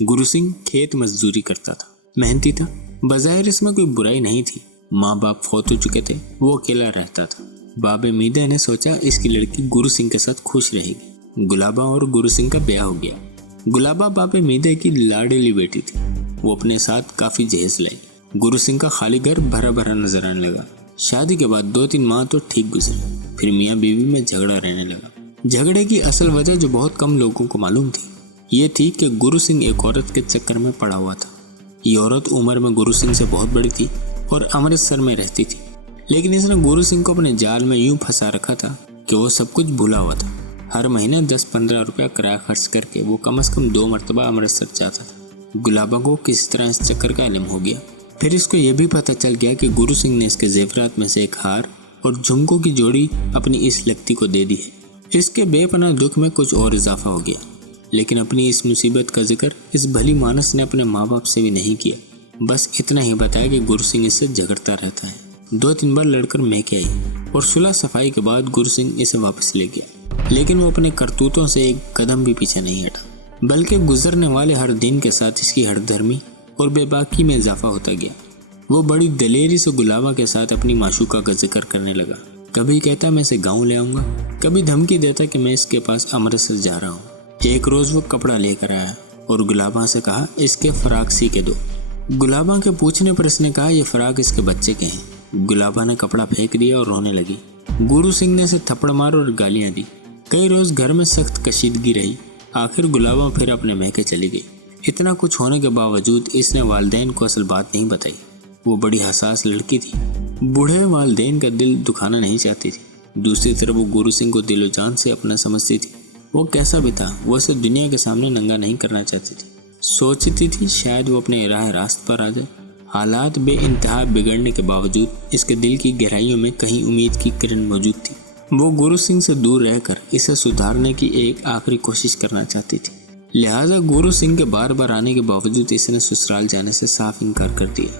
गुरु सिंह खेत मजदूरी करता था, मेहनती था, बज़ाहिर इसमें कोई बुराई नहीं थी। माँ बाप फौत हो चुके थे, वो अकेला रहता था। बाबे मीदे ने सोचा इसकी लड़की गुरु सिंह के साथ खुश रहेगी। गुलाबा और गुरु सिंह का ब्याह हो गया। गुलाबा बाबे मीदे की लाडली बेटी थी, वो अपने साथ काफी जहेज लाई। गुरु सिंह का खाली घर भरा भरा नजर आने लगा। शादी के बाद 2-3 माह तो ठीक गुजरे, फिर मियाँ बीवी में झगड़ा रहने लगा। झगड़े की असल वजह जो बहुत कम लोगों को मालूम थी, ये थी कि गुरु सिंह एक औरत के चक्कर में पड़ा हुआ था। ये औरत उम्र में गुरु सिंह से बहुत बड़ी थी और अमृतसर में रहती थी, लेकिन इसने गुरु सिंह को अपने जाल में यूं फंसा रखा था कि वो सब कुछ भूला हुआ था। हर महीने 10-15 रुपया किराया खर्च करके वो कम से कम 2 मरतबा अमृतसर जाता था। गुलाबा को किसी तरह इस चक्कर का इल्म हो गया। फिर इसको यह भी पता चल गया कि गुरु सिंह ने इसके जेवरात में से एक हार और झुमकों की जोड़ी अपनी इस लगती को दे दी है। इसके बेपनाह दुख में कुछ और इजाफा हो गया, लेकिन अपनी इस मुसीबत का जिक्र इस भली मानस ने अपने माँ बाप से भी नहीं किया। बस इतना ही बताया कि गुरु सिंह इससे झगड़ता रहता है। 2-3 बार लड़कर महके आई और सुलह सफाई के बाद गुरु सिंह इसे वापस ले गया, लेकिन वो अपने करतूतों से एक कदम भी पीछे नहीं हटा, बल्कि गुजरने वाले हर दिन के साथ इसकी हरदर्मी और बेबाकी में इजाफा होता गया। वो बड़ी दलेरी से गुलाबा के साथ अपनी माशूका का जिक्र करने लगा। कभी कहता मैं इसे गाँव ले आऊँगा, कभी धमकी देता कि मैं इसके पास अमृतसर जा रहा हूँ। एक रोज़ वो कपड़ा लेकर आया और गुलाबा से कहा इसके फराक सी के दो। गुलाबा के पूछने पर इसने कहा ये फराक इसके बच्चे के हैं। गुलाबा ने कपड़ा फेंक दिया और रोने लगी। गुरु सिंह ने इसे थप्पड़ मार और गालियाँ दी। कई रोज़ घर में सख्त कशीदगी रही। आखिर गुलाबा फिर अपने महके चली गई। इतना कुछ होने के बावजूद इसने वालिदैन को असल बात नहीं बताई। वो बड़ी हसास लड़की थी, बूढ़े वालिदैन का दिल दुखाना नहीं चाहती थी। दूसरी तरफ वो गुरु सिंह को दिलो जान से अपना समझती थी। वो कैसा भी था, वो उसे दुनिया के सामने नंगा नहीं करना चाहती थी। सोचती थी शायद वो अपने राह रास्त पर आ जाए। हालात बेइंतहा बिगड़ने के बावजूद इसके दिल की गहराइयों में कहीं उम्मीद की किरण मौजूद थी। वो गुरु सिंह से दूर रहकर इसे सुधारने की एक आखिरी कोशिश करना चाहती थी। लिहाजा गुरु सिंह के बार बार आने के बावजूद इसने ससुराल जाने से साफ इनकार कर दिया।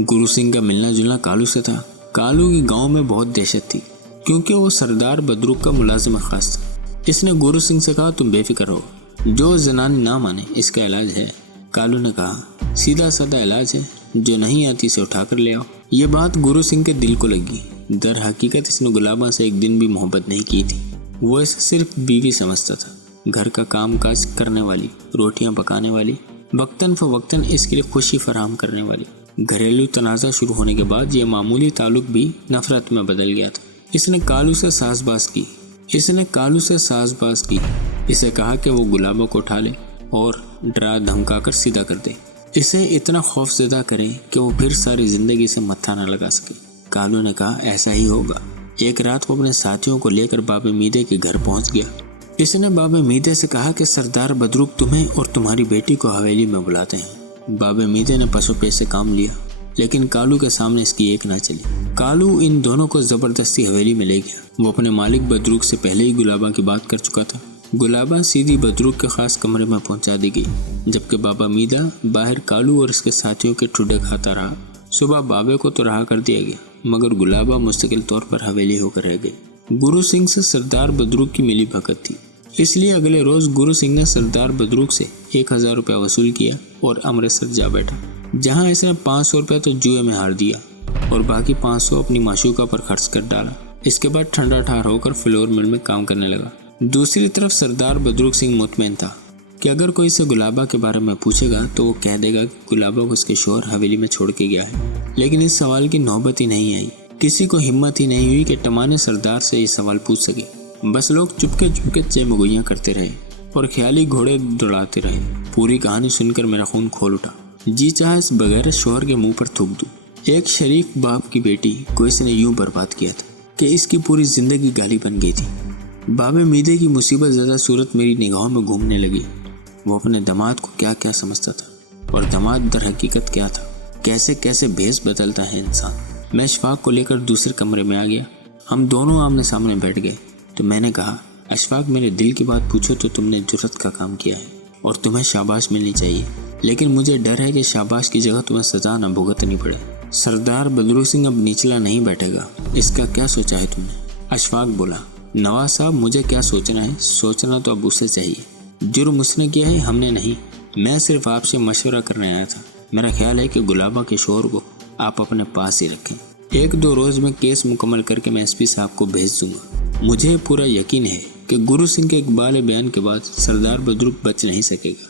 गुरु सिंह का मिलना जुलना कालू से था। कालू की गांव में बहुत दहशत थी, क्योंकि वो सरदार बदरुक का मुलाजिम खास था। इसने गुरु सिंह से कहा तुम बेफिक्र हो, जो जनानी ना माने इसका इलाज है। कालू ने कहा सीधा साधा इलाज है, जो नहीं आती से उठा कर ले आओ। ये बात गुरु सिंह के दिल को लगी। दर हकीकत इसने गुलाबा से एक दिन भी मोहब्बत नहीं की थी। वो इसे सिर्फ बीवी समझता था, घर का काम काज करने वाली, रोटियां पकाने वाली, वक्तन फवक्तन इसके लिए खुशी फराहम करने वाली। घरेलू तनाज़ा शुरू होने के बाद ये मामूली ताल्लुक भी नफरत में बदल गया था। इसने कालू से साज़बाज़ की। इसे कहा कि वो गुलाबा को उठा ले और डरा धमका कर सीधा कर दे। इसे इतना खौफज़दा करे कि वो फिर सारी ज़िंदगी से मत्था न लगा सके। कालू ने कहा ऐसा ही होगा। एक रात वो अपने साथियों को लेकर बाबे मीदे के घर पहुंच गया। इसने बाबे मीदे से कहा कि सरदार बदरुक तुम्हें और तुम्हारी बेटी को हवेली में बुलाते हैं। बाबे मीदे ने पसोपेश से काम लिया, लेकिन कालू के सामने इसकी एक ना चली। कालू इन दोनों को जबरदस्ती हवेली में ले गया। वो अपने मालिक बदरुक से पहले ही गुलाबा की बात कर चुका था। गुलाबा सीधी बदरुक के खास कमरे में पहुंचा दी गई, जबकि बाबा मीदा बाहर कालू और इसके साथियों के ठुड्डे खाता रहा। सुबह बाबे को तो रहा कर दिया गया, मगर गुलाबा मुस्तकिल तौर पर हवेली होकर रह गई। गुरु सिंह से सरदार बदरुक की मिली भगत थी, इसलिए अगले रोज गुरु सिंह ने सरदार बदरुक से 1000 रुपया वसूल किया और अमृतसर जा बैठा, जहां इसने 500 रुपया तो जुए में हार दिया और बाकी 500 अपनी माशूका पर खर्च कर डाला। इसके बाद ठंडा ठार होकर फ्लोर मिल में काम करने लगा। दूसरी तरफ सरदार बदरुक सिंह मुतमईन था कि अगर कोई इसे गुलाबा के बारे में पूछेगा तो वो कह देगा कि गुलाबा को उसके शोहर हवेली में छोड़ के गया है। लेकिन इस सवाल की नौबत ही नहीं आई। किसी को हिम्मत ही नहीं हुई कि टमाने सरदार से ये सवाल पूछ सके। बस लोग चुपके चेमगोइयाँ करते रहे और ख्याली घोड़े दौड़ाते रहे। पूरी कहानी सुनकर मेरा खून खोल उठा। जी चाहा इस बगैर शोहर के मुंह पर थूक दूं। एक शरीफ बाप की बेटी को इसने यूं बर्बाद किया था कि इसकी पूरी जिंदगी गाली बन गई थी। बाबे मीदे की मुसीबत ज़्यादा सूरत मेरी निगाहों में घूमने लगी। वो अपने दामाद को क्या क्या समझता था और दामाद दर हकीकत क्या था। कैसे कैसे भेस बदलता है इंसान। मैं अशफाक को लेकर दूसरे कमरे में आ गया। हम दोनों आमने सामने बैठ गए तो मैंने कहा अशफाक, मेरे दिल की बात पूछो तो तुमने जुर्रत का काम किया है और तुम्हें शाबाश मिलनी चाहिए, लेकिन मुझे डर है कि शाबाश की जगह तुम्हें सजा न भुगतनी पड़े। सरदार बदरुक सिंह अब निचला नहीं बैठेगा, इसका क्या सोचा है तुमने? अशफाक बोला, नवाज साहब मुझे क्या सोचना है, सोचना तो अब उसे चाहिए। जुर्म उसने किया है, हमने नहीं। मैं सिर्फ आपसे मशवरा करने आया था। मेरा ख्याल है कि गुलाबा के शोहर को आप अपने पास ही रखें। 1-2 रोज में केस मुकम्मल करके मैं एसपी साहब को भेज दूंगा। मुझे पूरा यकीन है कि गुरु सिंह के इकबाल बयान के बाद सरदार बदरुक बच नहीं सकेगा।